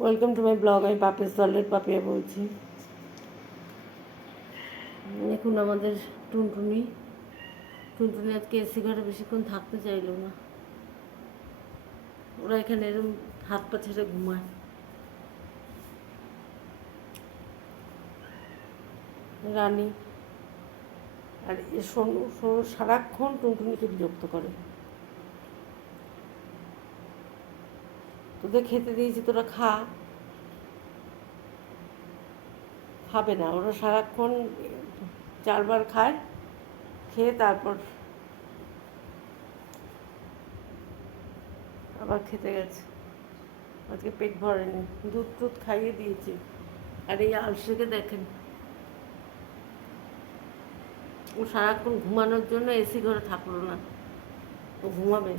Welcome to my blog. আমি Papiya salted Papiya বলছি। দেখুন আমাদের টুনটুনি টুনটুনি আজকে এসি ঘরে বেশিক্ষণ থাকতে চাইলো না। ওরা এখানে এরকম হাত পা ছেড়ে ঘুমায়। রানী আর সোনু সোনু সারাক্ষণ টুনটুনিকে বিরক্ত করে। তোদের খেতে দিয়েছি, তোরা খাবে না। ওরা সারাক্ষণ 4বার খায়, খেয়ে তারপর আবার খেতে গেছে। আজকে পেট ভরেনি, দুধ টুধ খাইয়ে দিয়েছি। আর এই আলসেকে দেখেন, ও সারাক্ষণ ঘুমানোর জন্য এসি ঘরে থাকলো না। ও ঘুমাবে,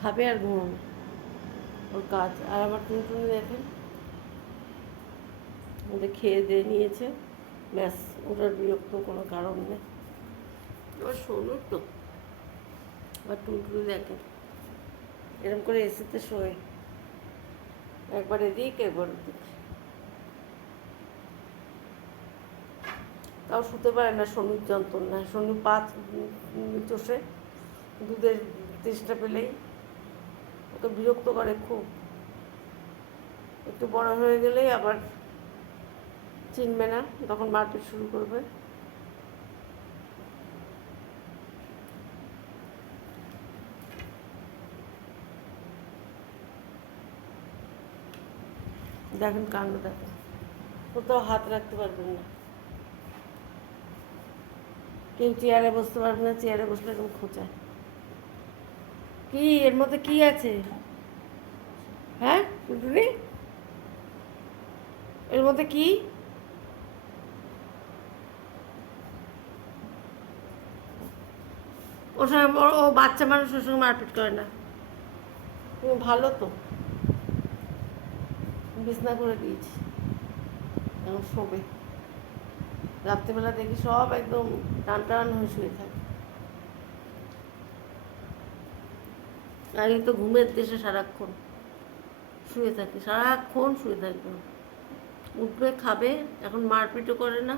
খাবে আর ঘুমাবে, ওর কাজ। আর আমার টুনটুনি দেখেন, ওদের খেয়ে দিয়ে নিয়েছে, ব্যাস। ওটার বিরক্ত কোনো কারণ নেই। এবার শোনো তো, আবার টুনটুনি দেখেন এরকম করে এসিতে শোয়, একবার এদিক একবার ওদিক। তাও শুতে পারে না শনির যন্ত্রণায়। শনি চষে দুধের তেষ্টা পেলেই ওকে বিরক্ত করে খুব। একটু বড় হয়ে গেলেই আবার চিনবে না, তখন মারপিট শুরু করবে। দেখেন কাণ্ড, দেখেন কোথাও হাত রাখতে পারবেন না, কেউ চেয়ারে বসতে পারবে না। চেয়ারে বসলে এরকম খোঁচায়। কি এর মধ্যে কি আছে? হ্যাঁ টুটুনি, এর মধ্যে কি? ওর সঙ্গে ও বাচ্চা মানুষ, ওর সঙ্গে মারপিট করে না। তুমি ভালো তো, বিছনা করে দিয়েছি, এখন শোবে। রাত্রিবেলা দেখি সব একদম টান টান হয়ে শুয়ে থাকে। আগে তো ঘুমের দেশে সারাক্ষণ শুয়ে থাকে, সারাক্ষণ শুয়ে থাকবে। উঠবে, খাবে, এখন মারপিটও করে না।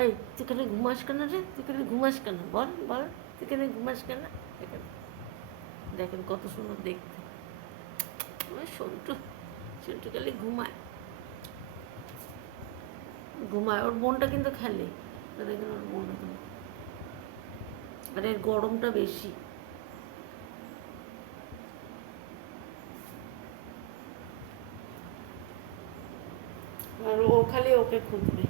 এই তুই এখানে ঘুমাস কেন রে? তুই এখানে ঘুমাস কেন? বল বল, তুই এখানে ঘুমাস কেন? দেখেন দেখেন কত সুন্দর দেখতে। ওই সন্টু সন্টু খালি ঘুমায় ঘুমায়। ওর বোনটা কিন্তু খেলে, দেখেন ওর বোনটা কিন্তু। আর এর গরমটা বেশি। আর ও খালি ওকে খুঁজবে।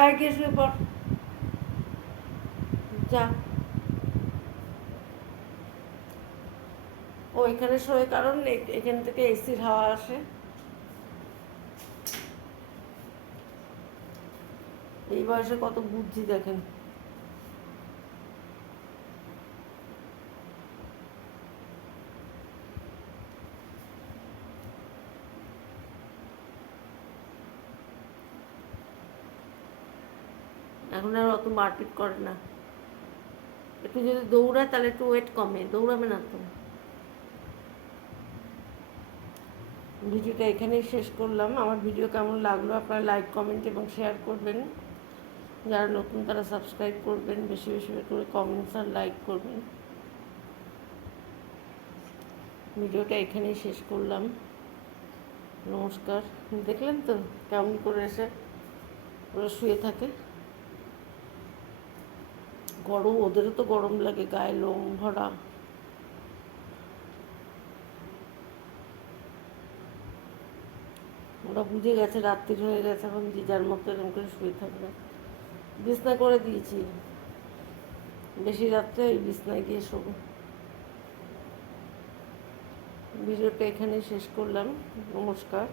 আর গিয়ে শুয়ে পড়, যা। ও এখানে শোয় কারণ এখান থেকে এসির হাওয়া আসে। এই বয়সে কত বুদ্ধি দেখেন। এখন আর অত মারপিট করে না। একটু যদি দৌড়ায় তাহলে একটু ওয়েট কমে, দৌড়াবে না তো। ভিডিওটা এখানেই শেষ করলাম। আমার ভিডিও কেমন লাগলো আপনারা লাইক কমেন্ট এবং শেয়ার করবেন। যারা নতুন তারা সাবস্ক্রাইব করবেন, বেশি বেশি করে কমেন্টস আর লাইক করবেন। ভিডিওটা এখানেই শেষ করলাম। নমস্কার। দেখলেন তো কেমন করে এসে ওরা শুয়ে থাকে। গরম, ওদেরও তো গরম লাগে, গায়ে লোম ভরা। ওরা বুঝে গেছে রাত্রি হয়ে গেছে, এখন যে যার মতো এরকম করে শুয়ে থাকবে। বিছনা করে দিয়েছি, বেশি রাত্রে ওই বিছনায় গিয়ে শোবো। ভিডিওটা এখানেই শেষ করলাম। নমস্কার।